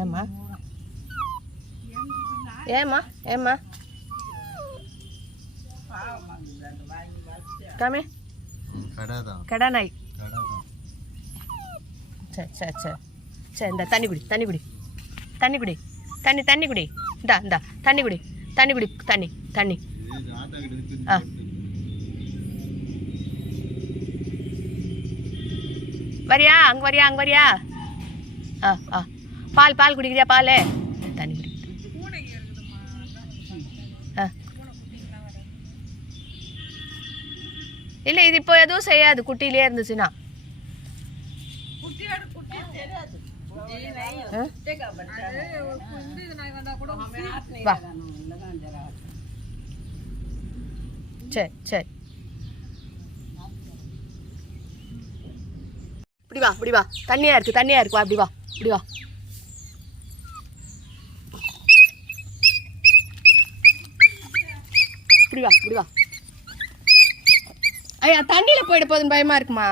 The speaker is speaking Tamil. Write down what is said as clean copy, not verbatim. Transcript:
ஏம்மா ஏம்மா ஏம்மா காமி கடா நாய். சரி சரி சரி சரி இந்த தண்ணி குடி தண்ணி குடி தண்ணி குடி தண்ணி தண்ணி குடி இந்தா இந்தா தண்ணி குடி தண்ணி குடி தண்ணி தண்ணி. ஆ வரியா அங்கே வரியா அங்கே வரியா? ஆ ஆ பால் பால் குடிக்கிறியா? பால் தண்ணி குடி. ஆ இல்லை இது இப்போ எதுவும் செய்யாது குட்டியிலே இருந்துச்சுன்னா. வா சரி சரி இப்படி வா இப்படி வா தண்ணியா இருக்கு தண்ணியா இருக்கு வா இப்படி வா இப்படி வா. இப்படி வா இப்படி வா. ஐயா தண்ணியில் போயிட போதுன்னு பயமா இருக்குமா?